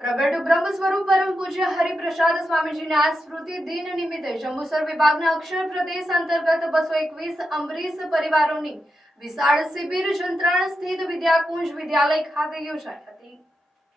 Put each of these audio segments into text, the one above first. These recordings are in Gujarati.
પ્રગટ બ્રહ્મ સ્વરૂપ પરમ પૂજ્ય હરિપ્રસાદ સ્વામીજીના સ્મૃતિ દિન નિમિત્તે જંબુસર વિભાગના અક્ષર પ્રદેશ અંતર્ગત 221 અંબરીશ પરિવારોની વિશાળ શિબિર જંત્રાણ સ્થિત વિદ્યાકુંજ વિદ્યાલય ખાતે યોજાઈ હતી।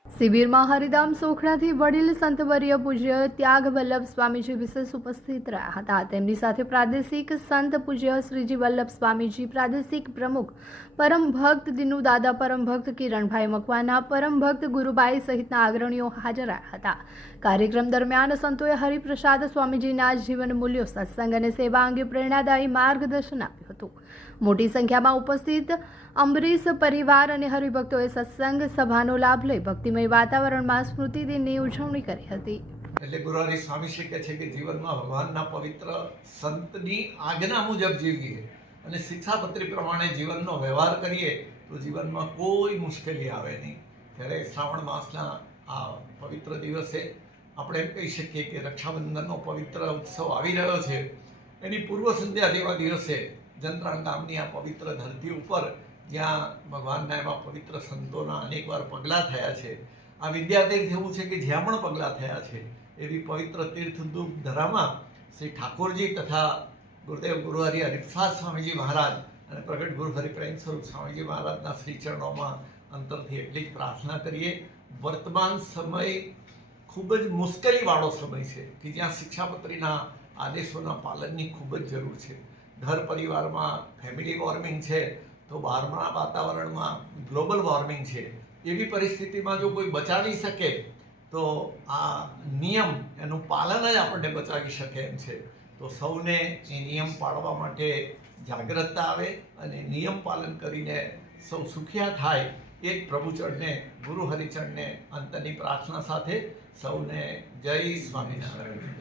શિબિરમાં હરિધામ સોખડાથી વડીલ સંતવર્ય પૂજ્ય ત્યાગ વલ્લભ સ્વામીજી વિશેષ ઉપસ્થિત રહ્યા હતા। તેમની સાથે પ્રાદેશિક સંત પૂજ્ય શ્રીજી વલ્લભ સ્વામીજી, પ્રાદેશિક પ્રમુખ પરમ ભક્ત દિનુ દાદા, પરમ ભક્ત કિરણભાઈ મકવાના, પરમ ભક્ત ગુરુબાઈ સહિતના અગ્રણીઓ હાજર રહ્યા હતા। કાર્યક્રમ દરમિયાન સંતોએ હરિપ્રસાદ સ્વામીજીના જીવન મૂલ્યો, સત્સંગ અને સેવા અંગે પ્રેરણાદાયી માર્ગદર્શન આપ્યું હતું। મોટી સંખ્યામાં ઉપસ્થિત અંબરીશ પરિવાર અને હરિભક્તોએ સત્સંગ સભાનો લાભ લઈ ભક્તિમય વાતાવરણમાં સ્મૃતિ દિનની ઉજવણી કરી હતી। એટલે ગુરુ હરિ સ્વામી શ્રી કહે છે કે જીવનમાં ભગવાનના પવિત્ર સંતની આજ્ઞા મુજબ જીવીએ અને શિક્ષાપત્રી પ્રમાણે જીવનનો વ્યવહાર કરીએ તો જીવનમાં કોઈ મુશ્કેલી આવે નહીં। ત્યારે શ્રાવણ માસના આ પવિત્ર દિવસે આપણે એમ કહી શકીએ કે રક્ષાબંધનનો પવિત્ર ઉત્સવ આવી રહ્યો છે। એની પૂર્વ સંધ્યા જેવા દિવસે જંત્રાણ ગામની આ પવિત્ર ધરતી ઉપર જ્યાં ભગવાનના એવા પવિત્ર સંતોના અનેકવાર પગલાં થયા છે, આ વિદ્યાતીર્થ એવું છે કે જ્યાં પણ પગલાં થયા છે એવી પવિત્ર તીર્થદૂપ ધરામાં શ્રી ઠાકોરજી તથા ગુરુદેવ ગુરુ હરિ હરિપ્રસાદ સ્વામીજી મહારાજ અને પ્રગટ ગુરુ હરિ પ્રેમ સ્વરૂપ સ્વામીજી મહારાજના શ્રી ચરણોમાં અંતરથી એટલી જ પ્રાર્થના કરીએ। વર્તમાન સમય ખૂબ જ મુશ્કેલીવાળો સમય છે કે જ્યાં શિક્ષાપત્રીના આદેશોના પાલનની ખૂબ જ જરૂર છે। ઘર પરિવારમાં ફેમિલી વોર્મિંગ છે તો બહારના વાતાવરણમાં ગ્લોબલ વોર્મિંગ છે। એવી પરિસ્થિતિમાં જો કોઈ બચાવી શકે તો આ નિયમ એનું પાલન જ આપણને બચાવી શકે એમ છે। તો સૌને એ નિયમ પાળવા માટે જાગૃતતા આવે અને નિયમ પાલન કરીને સૌ સુખિયા થાય એ જ પ્રભુચરણને, ગુરુ હરિચરણને અંતની પ્રાર્થના સાથે સૌને જય સ્વામિનારાયણ।